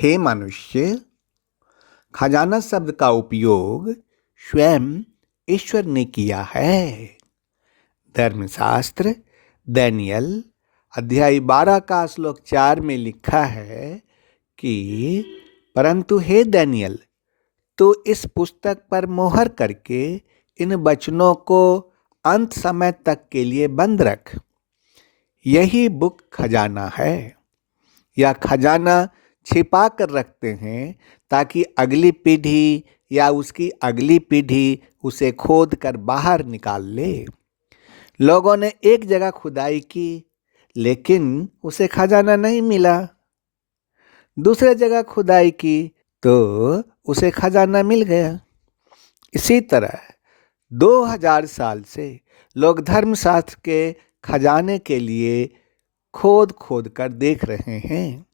हे मनुष्य, खजाना शब्द का उपयोग स्वयं ईश्वर ने किया है। धर्मशास्त्र दानियल अध्याय 12 का श्लोक 4 में लिखा है कि परंतु हे दानियल, तो इस पुस्तक पर मोहर करके इन वचनों को अंत समय तक के लिए बंद रख। यही बुक खजाना है। यह खजाना छिपा कर रखते हैं ताकि अगली पीढ़ी या उसकी अगली पीढ़ी उसे खोद कर बाहर निकाल ले। लोगों ने एक जगह खुदाई की, लेकिन उसे खजाना नहीं मिला। दूसरे जगह खुदाई की तो उसे खजाना मिल गया। इसी तरह 2000 साल से लोग धर्मशास्त्र के खजाने के लिए खोद खोद कर देख रहे हैं।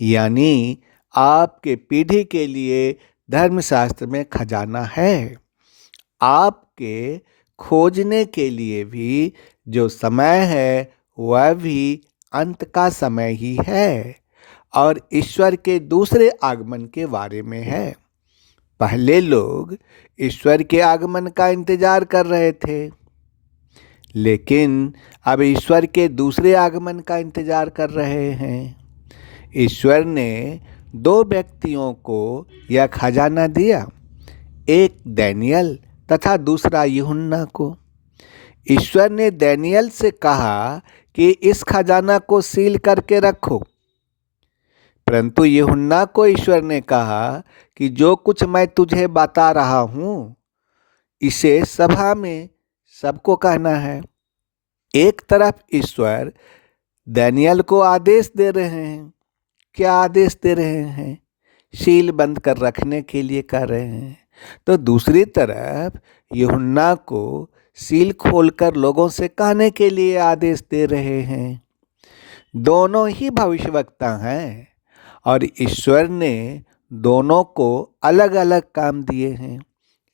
यानी आपके पीढ़ी के लिए धर्मशास्त्र में खजाना है। आपके खोजने के लिए भी जो समय है वह भी अंत का समय ही है और ईश्वर के दूसरे आगमन के बारे में है। पहले लोग ईश्वर के आगमन का इंतजार कर रहे थे, लेकिन अब ईश्वर के दूसरे आगमन का इंतजार कर रहे हैं। ईश्वर ने 2 व्यक्तियों को यह खजाना दिया, एक दानियल तथा दूसरा यूहन्ना को। ईश्वर ने दानियल से कहा कि इस खजाना को सील करके रखो, परंतु यूहन्ना को ईश्वर ने कहा कि जो कुछ मैं तुझे बता रहा हूँ इसे सभा में सबको कहना है। एक तरफ ईश्वर दानियल को आदेश दे रहे हैं। क्या आदेश दे रहे हैं? सील बंद कर रखने के लिए कह रहे हैं। तो दूसरी तरफ यूहन्ना को सील खोलकर लोगों से कहने के लिए आदेश दे रहे हैं। दोनों ही भविष्यवक्ता हैं और ईश्वर ने दोनों को अलग अलग काम दिए हैं।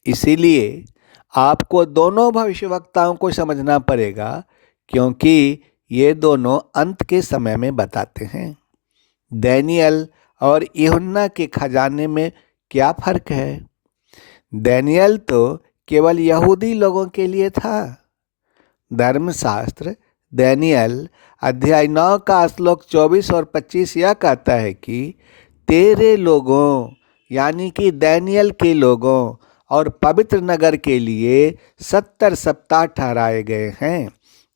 इसीलिए आपको दोनों भविष्यवक्ताओं को समझना पड़ेगा, क्योंकि ये दोनों अंत के समय में बताते हैं। दानियल और यूहन्ना के खजाने में क्या फर्क है? दानियल तो केवल यहूदी लोगों के लिए था। धर्मशास्त्र दानियल अध्याय 9 का श्लोक 24 और 25 यह कहता है कि तेरे लोगों यानी कि दानियल के लोगों और पवित्र नगर के लिए 70 सप्ताह ठहराए गए हैं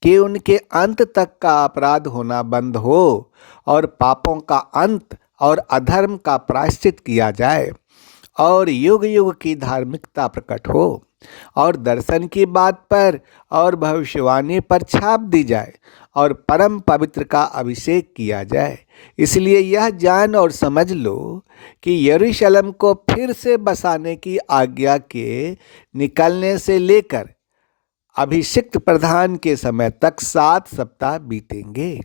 कि उनके अंत तक का अपराध होना बंद हो और पापों का अंत और अधर्म का प्रायश्चित किया जाए और युग युग की धार्मिकता प्रकट हो और दर्शन की बात पर और भविष्यवाणी पर छाप दी जाए और परम पवित्र का अभिषेक किया जाए। इसलिए यह जान और समझ लो कि यरूशलेम को फिर से बसाने की आज्ञा के निकलने से लेकर अभिषिक्त प्रधान के समय तक 7 सप्ताह बीतेंगे।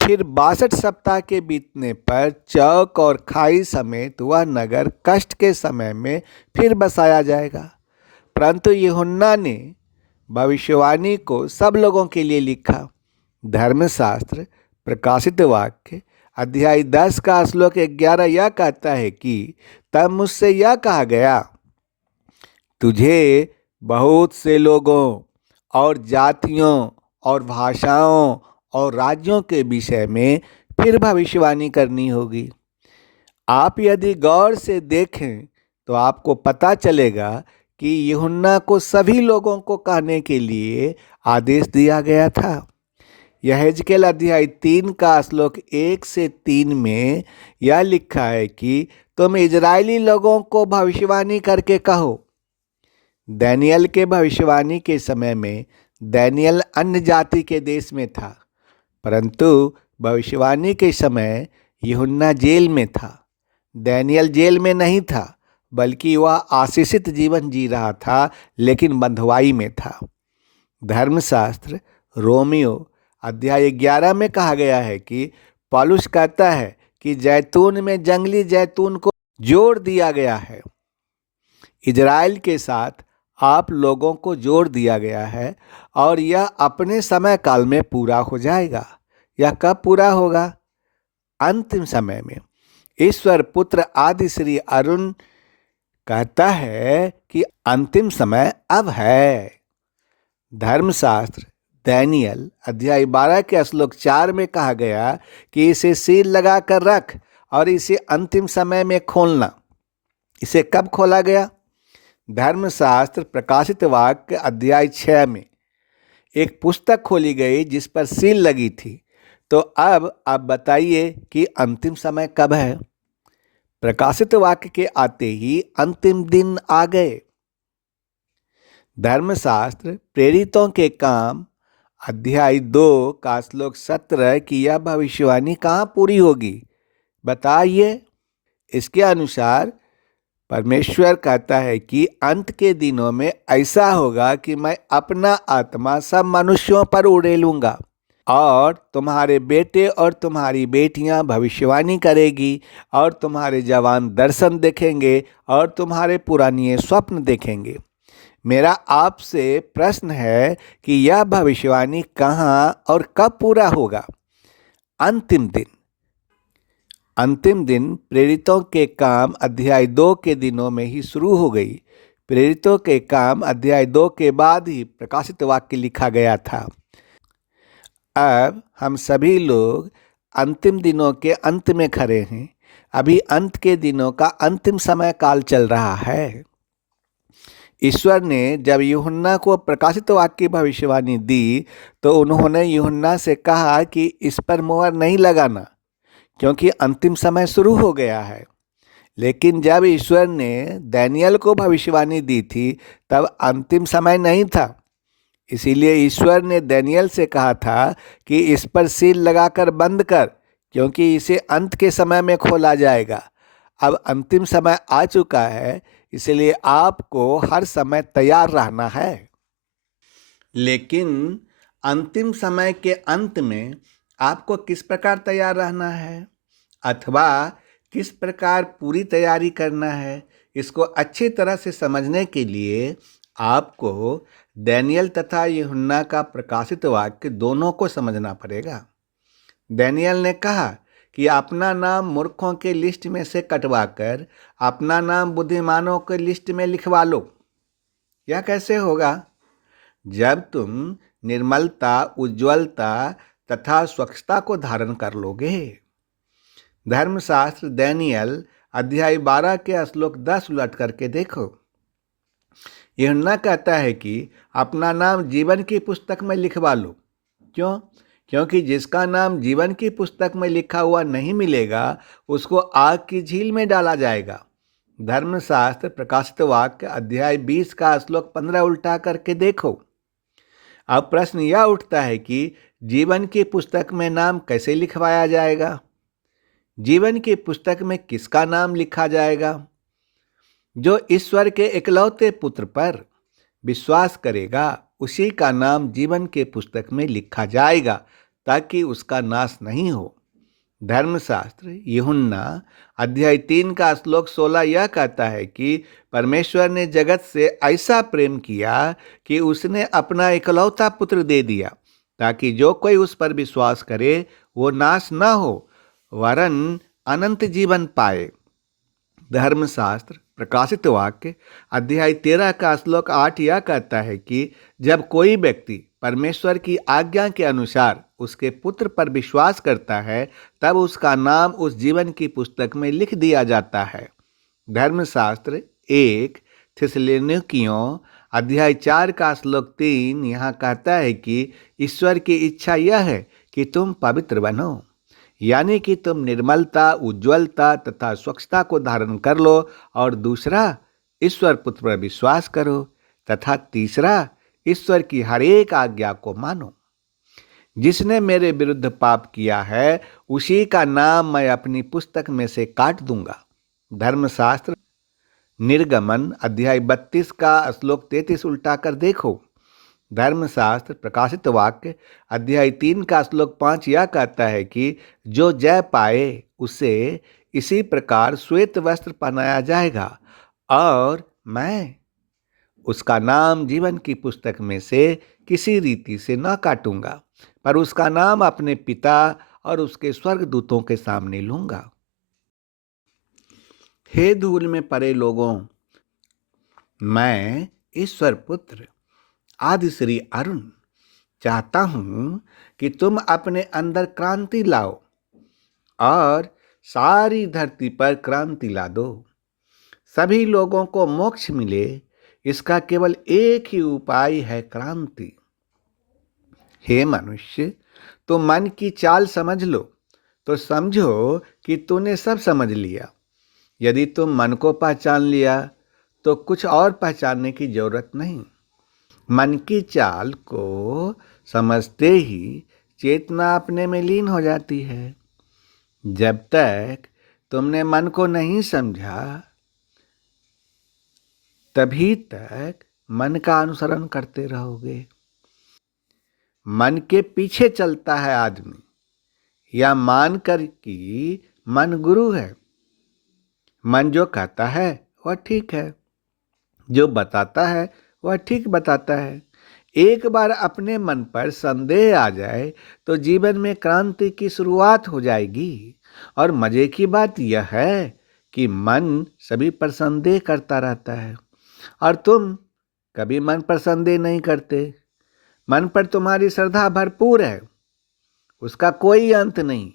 फिर 62 सप्ताह के बीतने पर चौक और खाई समेत वह नगर कष्ट के समय में फिर बसाया जाएगा। परंतु यूहन्ना ने भविष्यवाणी को सब लोगों के लिए लिखा। धर्मशास्त्र प्रकाशित वाक्य अध्याय 10 का श्लोक 11 यह कहता है कि तब मुझसे यह कहा गया, तुझे बहुत से लोगों और जातियों और भाषाओं और राज्यों के विषय में फिर भविष्यवाणी करनी होगी। आप यदि गौर से देखें तो आपको पता चलेगा कि यूहन्ना को सभी लोगों को कहने के लिए आदेश दिया गया था। यहेजकेल अध्याय 3 का श्लोक 1 से 3 में यह लिखा है कि तुम इजरायली लोगों को भविष्यवाणी करके कहो। दानियल के भविष्यवाणी के समय में दानियल अन्य जाति के देश में था, परंतु भविष्यवाणी के समय यूहन्ना जेल में था। दानियल जेल में नहीं था, बल्कि वह आशीषित जीवन जी रहा था, लेकिन बंधुआई में था। धर्मशास्त्र रोमियो अध्याय 11 में कहा गया है कि पौलुस कहता है कि जैतून में जंगली जैतून को जोड़ दिया गया है। इजराइल के साथ आप लोगों को जोड़ दिया गया है और यह अपने समय काल में पूरा हो जाएगा। यह कब पूरा होगा? अंतिम समय में। ईश्वर पुत्र आदि श्री अरुण कहता है कि अंतिम समय अब है। धर्मशास्त्र दानियल अध्याय 12 के श्लोक 4 में कहा गया कि इसे सील लगा कर रख और इसे अंतिम समय में खोलना। इसे कब खोला गया? धर्मशास्त्र प्रकाशित वाक्य अध्याय 6 में एक पुस्तक खोली गई जिस पर सील लगी थी। तो अब आप बताइए कि अंतिम समय कब है? प्रकाशित वाक्य के आते ही अंतिम दिन आ गए। धर्मशास्त्र प्रेरितों के काम अध्याय 2 का श्लोक 17 की यह भविष्यवाणी कहाँ पूरी होगी? बताइए। इसके अनुसार परमेश्वर कहता है कि अंत के दिनों में ऐसा होगा कि मैं अपना आत्मा सब मनुष्यों पर उड़ेलूंगा और तुम्हारे बेटे और तुम्हारी बेटियां भविष्यवाणी करेगी और तुम्हारे जवान दर्शन देखेंगे और तुम्हारे पुराने स्वप्न देखेंगे। मेरा आपसे प्रश्न है कि यह भविष्यवाणी कहाँ और कब पूरा होगा? अंतिम दिन। अंतिम दिन प्रेरितों के काम अध्याय 2 के दिनों में ही शुरू हो गई। प्रेरितों के काम अध्याय 2 के बाद ही प्रकाशित वाक्य लिखा गया था। अब हम सभी लोग अंतिम दिनों के अंत में खड़े हैं। अभी अंत के दिनों का अंतिम समय काल चल रहा है। ईश्वर ने जब यूहन्ना को प्रकाशित वाक्य की भविष्यवाणी दी तो उन्होंने यूहन्ना से कहा कि इस पर मोहर नहीं लगाना क्योंकि अंतिम समय शुरू हो गया है। लेकिन जब ईश्वर ने दानियल को भविष्यवाणी दी थी तब अंतिम समय नहीं था। इसीलिए ईश्वर ने दानियल से कहा था कि इस पर सील लगाकर बंद कर क्योंकि इसे अंत के समय में खोला जाएगा। अब अंतिम समय आ चुका है, इसलिए आपको हर समय तैयार रहना है। लेकिन अंतिम समय के अंत में आपको किस प्रकार तैयार रहना है अथवा किस प्रकार पूरी तैयारी करना है, इसको अच्छी तरह से समझने के लिए आपको दानियल तथा यूहन्ना का प्रकाशित वाक्य दोनों को समझना पड़ेगा। दानियल ने कहा कि अपना नाम मूर्खों के लिस्ट में से कटवाकर अपना नाम बुद्धिमानों के लिस्ट में लिखवा लो। यह कैसे होगा? जब तुम निर्मलता, उज्ज्वलता तथा स्वच्छता को धारण कर लोगे। धर्मशास्त्र दानियल अध्याय 12 के श्लोक 10 उलट करके देखो। यूहन्ना कहता है कि अपना नाम जीवन की पुस्तक में लिखवा लो। क्यों? क्योंकि जिसका नाम जीवन की पुस्तक में लिखा हुआ नहीं मिलेगा उसको आग की झील में डाला जाएगा। धर्मशास्त्र प्रकाशित वाक्य अध्याय 20 का श्लोक 15 उल्टा करके देखो। अब प्रश्न यह उठता है कि जीवन की पुस्तक में नाम कैसे लिखवाया जाएगा? जीवन की पुस्तक में किसका नाम लिखा जाएगा? जो ईश्वर के इकलौते पुत्र पर विश्वास करेगा उसी का नाम जीवन के पुस्तक में लिखा जाएगा ताकि उसका नाश नहीं हो। धर्मशास्त्र यूहन्ना अध्याय 3 का श्लोक 16 यह कहता है कि परमेश्वर ने जगत से ऐसा प्रेम किया कि उसने अपना इकलौता पुत्र दे दिया ताकि जो कोई उस पर विश्वास करे वो नाश न हो वरन अनंत जीवन पाए। धर्मशास्त्र प्रकाशित वाक्य अध्याय 13 का श्लोक 8 यह कहता है कि जब कोई व्यक्ति परमेश्वर की आज्ञा के अनुसार उसके पुत्र पर विश्वास करता है तब उसका नाम उस जीवन की पुस्तक में लिख दिया जाता है। धर्मशास्त्र 1 थिस्सलुनीकियों अध्याय 4 का श्लोक 3 यहाँ कहता है कि ईश्वर की इच्छा यह है कि तुम पवित्र बनो, यानी कि तुम निर्मलता, उज्ज्वलता तथा स्वच्छता को धारण कर लो, और दूसरा ईश्वर पुत्र पर विश्वास करो तथा तीसरा ईश्वर की हर एक आज्ञा को मानो। जिसने मेरे विरुद्ध पाप किया है उसी का नाम मैं अपनी पुस्तक में से काट दूंगा। धर्मशास्त्र निर्गमन अध्याय 32 का श्लोक 33 उल्टा कर देखो। धर्मशास्त्र प्रकाशित वाक्य अध्याय 3 का श्लोक 5 यह कहता है कि जो जय पाए उसे इसी प्रकार श्वेत वस्त्र पहनाया जाएगा और मैं उसका नाम जीवन की पुस्तक में से किसी रीति से न काटूंगा, पर उसका नाम अपने पिता और उसके स्वर्गदूतों के सामने लूंगा। हे धूल में पड़े लोगों, मैं ईश्वर पुत्र आदि श्री अरुण चाहता हूं कि तुम अपने अंदर क्रांति लाओ और सारी धरती पर क्रांति ला दो। सभी लोगों को मोक्ष मिले, इसका केवल एक ही उपाय है, क्रांति। हे मनुष्य, तो मन की चाल समझ लो, तो समझो कि तूने सब समझ लिया। यदि तुम मन को पहचान लिया तो कुछ और पहचानने की जरूरत नहीं। मन की चाल को समझते ही चेतना अपने में लीन हो जाती है। जब तक तुमने मन को नहीं समझा, तभी तक मन का अनुसरण करते रहोगे। मन के पीछे चलता है आदमी, या मानकर कि मन गुरु है। मन जो कहता है वह ठीक है, जो बताता है वह ठीक बताता है। एक बार अपने मन पर संदेह आ जाए तो जीवन में क्रांति की शुरुआत हो जाएगी। और मजे की बात यह है कि मन सभी पर संदेह करता रहता है और तुम कभी मन पर संदेह नहीं करते। मन पर तुम्हारी श्रद्धा भरपूर है, उसका कोई अंत नहीं।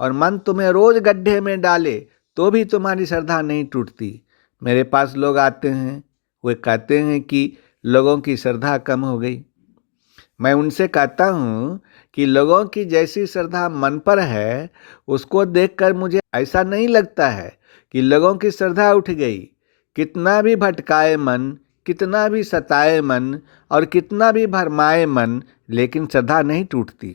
और मन तुम्हें रोज गड्ढे में डाले तो भी तुम्हारी श्रद्धा नहीं टूटती। मेरे पास लोग आते हैं, वे कहते हैं कि लोगों की श्रद्धा कम हो गई। मैं उनसे कहता हूँ कि लोगों की जैसी श्रद्धा मन पर है, उसको देखकर मुझे ऐसा नहीं लगता है कि लोगों की श्रद्धा उठ गई। कितना भी भटकाए मन, कितना भी सताए मन और कितना भी भरमाए मन, लेकिन श्रद्धा नहीं टूटती।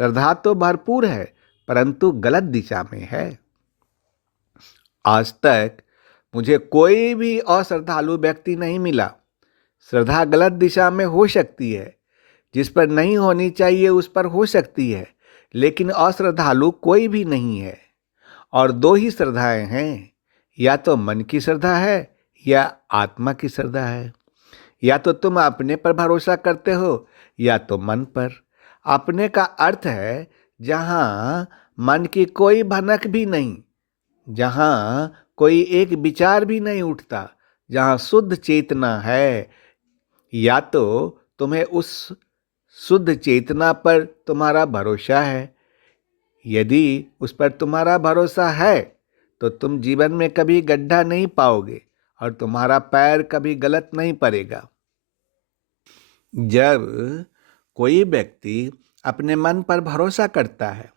श्रद्धा तो भरपूर है, परंतु गलत दिशा में है। आज तक मुझे कोई भी अश्रद्धालु व्यक्ति नहीं मिला। श्रद्धा गलत दिशा में हो सकती है, जिस पर नहीं होनी चाहिए उस पर हो सकती है, लेकिन अश्रद्धालु कोई भी नहीं है। और दो ही श्रद्धाएं हैं, या तो मन की श्रद्धा है या आत्मा की श्रद्धा है। या तो तुम अपने पर भरोसा करते हो या तो मन पर। अपने का अर्थ है जहां मन की कोई भनक भी नहीं, जहां कोई एक विचार भी नहीं उठता, जहां शुद्ध चेतना है। या तो तुम्हें उस शुद्ध चेतना पर तुम्हारा भरोसा है। यदि उस पर तुम्हारा भरोसा है तो तुम जीवन में कभी गड्ढा नहीं पाओगे और तुम्हारा पैर कभी गलत नहीं पड़ेगा। जब कोई व्यक्ति अपने मन पर भरोसा करता है,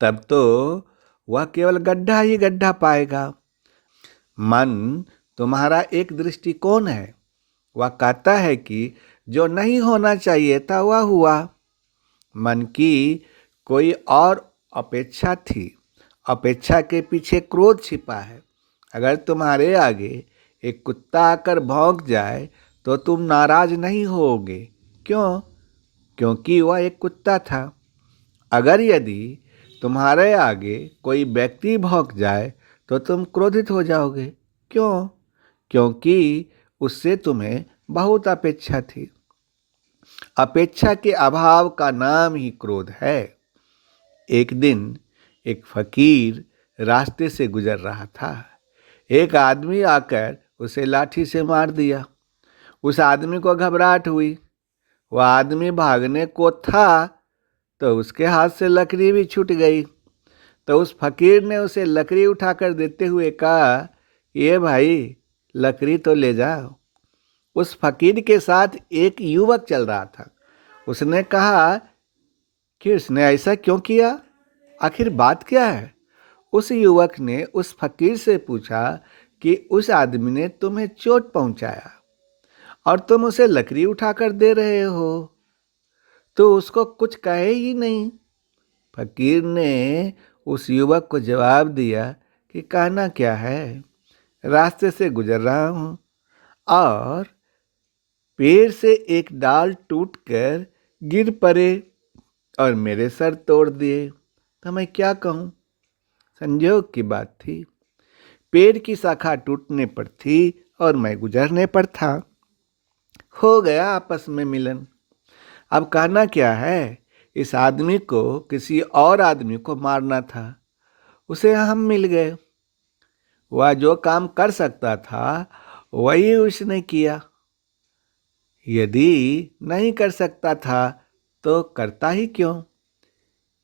तब तो वह केवल गड्ढा ही गड्ढा पाएगा। मन तुम्हारा एक दृष्टिकोण है। वह कहता है कि जो नहीं होना चाहिए था वह हुआ। मन की कोई और अपेक्षा थी। अपेक्षा के पीछे क्रोध छिपा है। अगर तुम्हारे आगे एक कुत्ता आकर भौंक जाए तो तुम नाराज नहीं होगे। क्यों? क्योंकि वह एक कुत्ता था। अगर यदि तुम्हारे आगे कोई व्यक्ति भौंक जाए तो तुम क्रोधित हो जाओगे। क्यों? क्योंकि उससे तुम्हें बहुत अपेक्षा थी। अपेक्षा के अभाव का नाम ही क्रोध है। एक दिन एक फकीर रास्ते से गुजर रहा था। एक आदमी आकर उसे लाठी से मार दिया। उस आदमी को घबराहट हुई। वह आदमी भागने को था तो उसके हाथ से लकड़ी भी छूट गई। तो उस फकीर ने उसे लकड़ी उठाकर देते हुए कहा, ये भाई, लकड़ी तो ले जाओ। उस फकीर के साथ एक युवक चल रहा था। उसने कहा कि उसने ऐसा क्यों किया, आखिर बात क्या है? उस युवक ने उस फकीर से पूछा कि उस आदमी ने तुम्हें चोट पहुंचाया और तुम उसे लकड़ी उठाकर दे रहे हो, तो उसको कुछ कहे ही नहीं। फकीर ने उस युवक को जवाब दिया कि कहना क्या है, रास्ते से गुजर रहा हूं और पेड़ से एक डाल टूटकर गिर पड़े और मेरे सर तोड़ दिए, तो मैं क्या कहूं? संजोग की बात थी। पेड़ की शाखा टूटने पर थी और मैं गुजरने पर था। हो गया आपस में मिलन। अब कहना क्या है, इस आदमी को किसी और आदमी को मारना था, उसे हम मिल गए। वह जो काम कर सकता था वही उसने किया। यदि नहीं कर सकता था तो करता ही क्यों?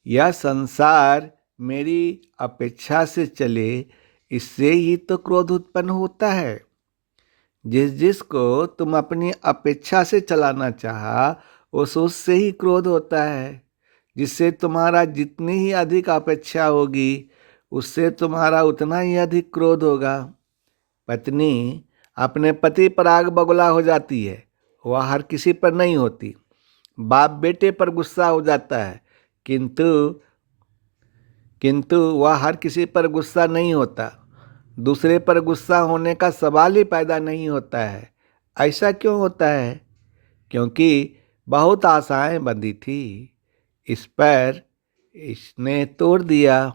यह संसार मेरी अपेक्षा से चले, इससे ही तो क्रोध उत्पन्न होता है। जिसको तुम अपनी अपेक्षा से चलाना चाहा, उससे ही क्रोध होता है। जिससे तुम्हारा जितनी ही अधिक अपेक्षा होगी, उससे तुम्हारा उतना ही अधिक क्रोध होगा। पत्नी अपने पति पर आग बबूला हो जाती है, वह हर किसी पर नहीं होती। बाप बेटे पर गुस्सा हो जाता है, किंतु किंतु वह हर किसी पर गुस्सा नहीं होता। दूसरे पर गुस्सा होने का सवाल ही पैदा नहीं होता है। ऐसा क्यों होता है? क्योंकि बहुत आशाएं बंधी थी, इस पर इसने तोड़ दिया।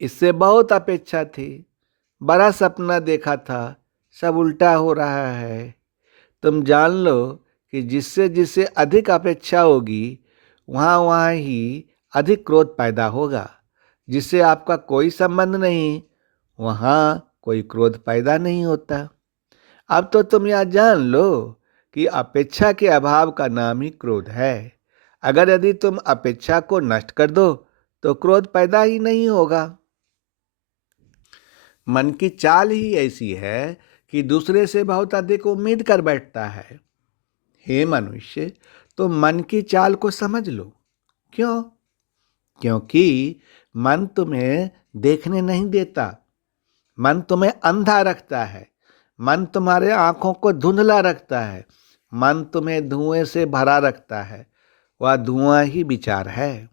इससे बहुत अपेक्षा थी, बड़ा सपना देखा था, सब उल्टा हो रहा है। तुम जान लो कि जिससे जिससे अधिक अपेक्षा होगी, वहाँ वहाँ ही अधिक क्रोध पैदा होगा। जिससे आपका कोई संबंध नहीं, वहाँ कोई क्रोध पैदा नहीं होता। अब तो तुम यह जान लो कि अपेक्षा के अभाव का नाम ही क्रोध है। अगर यदि तुम अपेक्षा को नष्ट कर दो तो क्रोध पैदा ही नहीं होगा। मन की चाल ही ऐसी है कि दूसरे से बहुत अधिक उम्मीद कर बैठता है। हे मनुष्य, तुम मन की चाल को समझ लो। क्यों? क्योंकि मन तुम्हें देखने नहीं देता। मन तुम्हें अंधा रखता है। मन तुम्हारे आंखों को धुंधला रखता है। मन तुम्हें धुएं से भरा रखता है। वह धुआं ही विचार है।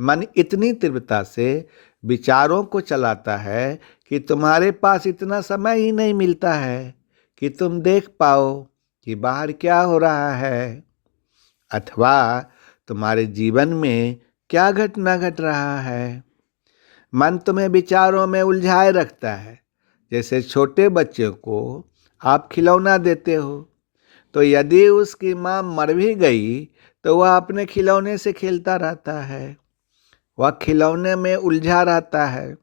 मन इतनी तीव्रता से विचारों को चलाता है कि तुम्हारे पास इतना समय ही नहीं मिलता है कि तुम देख पाओ कि बाहर क्या हो रहा है, अथवा तुम्हारे जीवन में क्या घटना घट रहा है। मन तुम्हें विचारों में उलझाए रखता है। जैसे छोटे बच्चे को आप खिलौना देते हो, तो यदि उसकी माँ मर भी गई तो वह अपने खिलौने से खेलता रहता है। वह खिलौने में उलझा रहता है।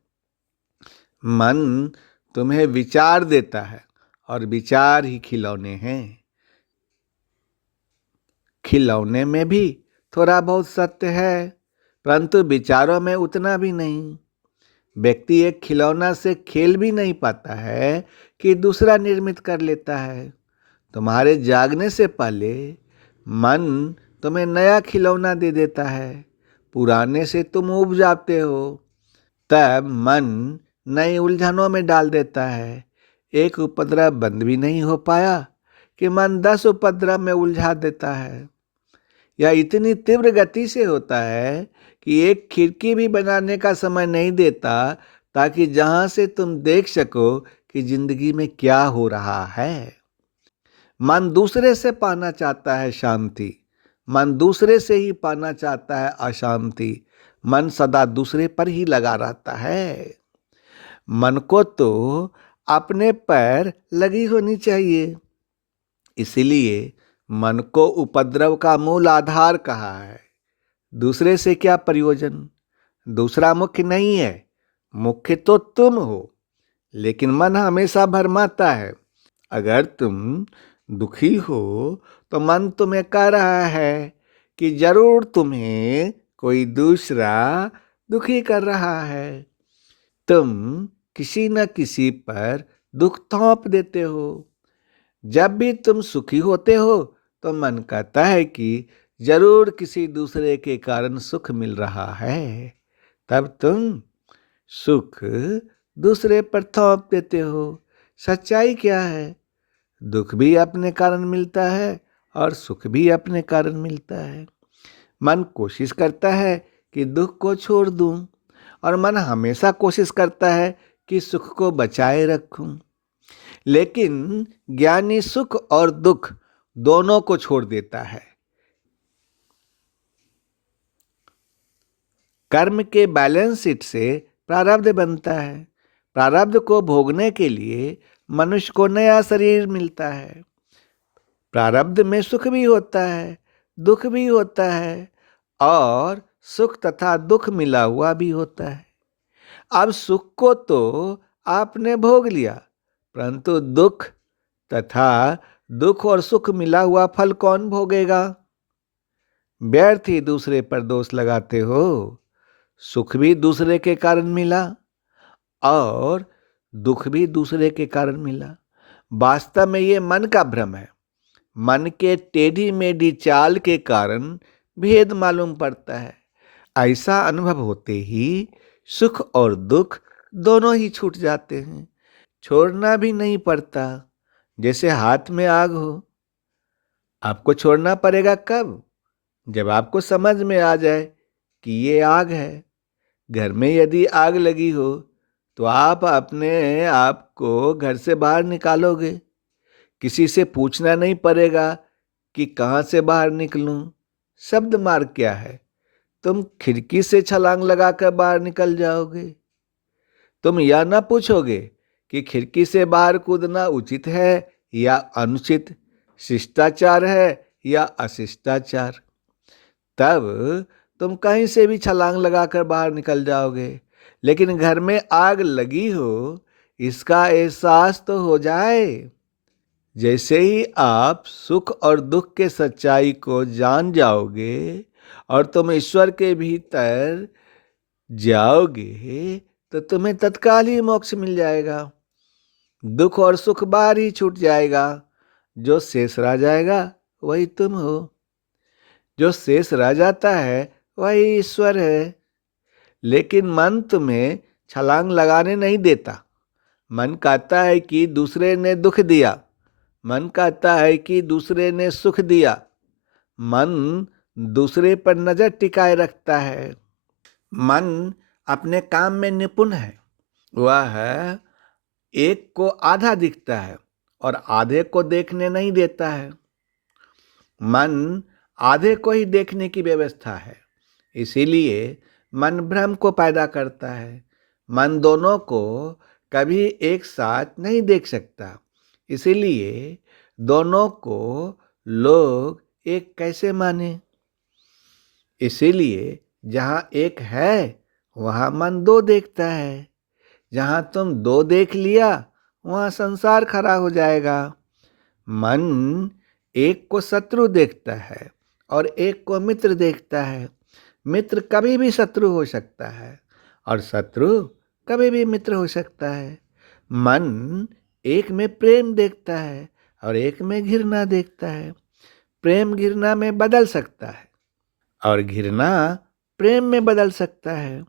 मन तुम्हें विचार देता है और विचार ही खिलौने हैं। खिलौने में भी थोड़ा बहुत सत्य है, परंतु विचारों में उतना भी नहीं। व्यक्ति एक खिलौना से खेल भी नहीं पाता है कि दूसरा निर्मित कर लेता है। तुम्हारे जागने से पहले मन तुम्हें नया खिलौना दे देता है। पुराने से तुम ऊब जाते हो, तब मन नई उलझनों में डाल देता है। एक उपद्रव बंद भी नहीं हो पाया कि मन 10 उपद्रव में उलझा देता है। यह इतनी तीव्र गति से होता है कि एक खिड़की भी बनाने का समय नहीं देता, ताकि जहां से तुम देख सको कि जिंदगी में क्या हो रहा है। मन दूसरे से पाना चाहता है शांति। मन दूसरे से ही पाना चाहता है अशांति। मन सदा दूसरे पर ही लगा रहता है। मन को तो अपने पर लगी होनी चाहिए। इसीलिए मन को उपद्रव का मूल आधार कहा है। दूसरे से क्या प्रयोजन? दूसरा मुख्य नहीं है, मुख्य तो तुम हो। लेकिन मन हमेशा भरमाता है। अगर तुम दुखी हो तो मन तुम्हें कह रहा है कि जरूर तुम्हें कोई दूसरा दुखी कर रहा है। तुम किसी न किसी पर दुख थोप देते हो। जब भी तुम सुखी होते हो तो मन कहता है कि जरूर किसी दूसरे के कारण सुख मिल रहा है। तब तुम सुख दूसरे पर थोप देते हो। सच्चाई क्या है? दुख भी अपने कारण मिलता है और सुख भी अपने कारण मिलता है। मन कोशिश करता है कि दुख को छोड़ दूं, और मन हमेशा कोशिश करता है कि सुख को बचाए रखूं। लेकिन ज्ञानी सुख और दुख दोनों को छोड़ देता है। कर्म के बैलेंस शीट से प्रारब्ध बनता है। प्रारब्ध को भोगने के लिए मनुष्य को नया शरीर मिलता है। प्रारब्ध में सुख भी होता है, दुख भी होता है, और सुख तथा दुख मिला हुआ भी होता है। अब सुख को तो आपने भोग लिया, परंतु दुख तथा दुख और सुख मिला हुआ फल कौन भोगेगा? व्यर्थ ही दूसरे पर दोष लगाते हो। सुख भी दूसरे के कारण मिला और दुख भी दूसरे के कारण मिला। वास्तव में ये मन का भ्रम है। मन के टेढ़ी मेढ़ी चाल के कारण भेद मालूम पड़ता है। ऐसा अनुभव होते ही सुख और दुख दोनों ही छूट जाते हैं। छोड़ना भी नहीं पड़ता, जैसे हाथ में आग हो। आपको छोड़ना पड़ेगा कब? जब आपको समझ में आ जाए कि ये आग है। घर में यदि आग लगी हो तो आप अपने आप को घर से बाहर निकालोगे। किसी से पूछना नहीं पड़ेगा कि कहाँ से बाहर निकलूं। शब्द मार्ग क्या है? तुम खिड़की से छलांग लगाकर बाहर निकल जाओगे। तुम यह ना पूछोगे कि खिड़की से बाहर कूदना उचित है या अनुचित, शिष्टाचार है या अशिष्टाचार। तब तुम कहीं से भी छलांग लगाकर बाहर निकल जाओगे। लेकिन घर में आग लगी हो, इसका एहसास तो हो जाए। जैसे ही आप सुख और दुख के सच्चाई को जान जाओगे और तुम ईश्वर के भीतर जाओगे तो तुम्हें तत्काल ही मोक्ष मिल जाएगा। दुख और सुख बाहर ही छूट जाएगा। जो शेष रह जाएगा वही तुम हो। जो शेष रह जाता है वही ईश्वर है। लेकिन मन तुम्हें छलांग लगाने नहीं देता। मन कहता है कि दूसरे ने दुख दिया, मन कहता है कि दूसरे ने सुख दिया। मन दूसरे पर नजर टिकाए रखता है। मन अपने काम में निपुण है। वह एक को आधा दिखता है और आधे को देखने नहीं देता है। मन आधे को ही देखने की व्यवस्था है। इसीलिए मन भ्रम को पैदा करता है। मन दोनों को कभी एक साथ नहीं देख सकता। इसीलिए दोनों को लोग एक कैसे माने? इसीलिए जहाँ एक है वहाँ मन दो देखता है। जहाँ तुम दो देख लिया वहाँ संसार खड़ा हो जाएगा। मन एक को शत्रु देखता है और एक को मित्र देखता है। मित्र कभी भी शत्रु हो सकता है और शत्रु कभी भी मित्र हो सकता है। मन एक में प्रेम देखता है और एक में घृणा देखता है। प्रेम घृणा में बदल सकता है और घृणा प्रेम में बदल सकता है।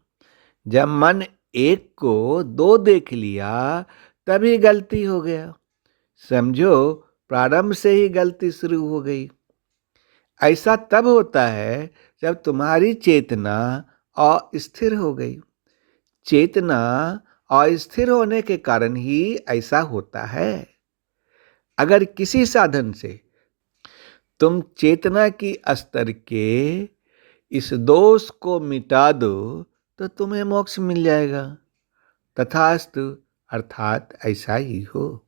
जब मन एक को दो देख लिया तभी गलती हो गया। समझो प्रारंभ से ही गलती शुरू हो गई। ऐसा तब होता है जब तुम्हारी चेतना अस्थिर हो गई। चेतना अस्थिर होने के कारण ही ऐसा होता है। अगर किसी साधन से तुम चेतना की स्तर के इस दोष को मिटा दो तो तुम्हें मोक्ष मिल जाएगा। तथास्तु, अर्थात ऐसा ही हो।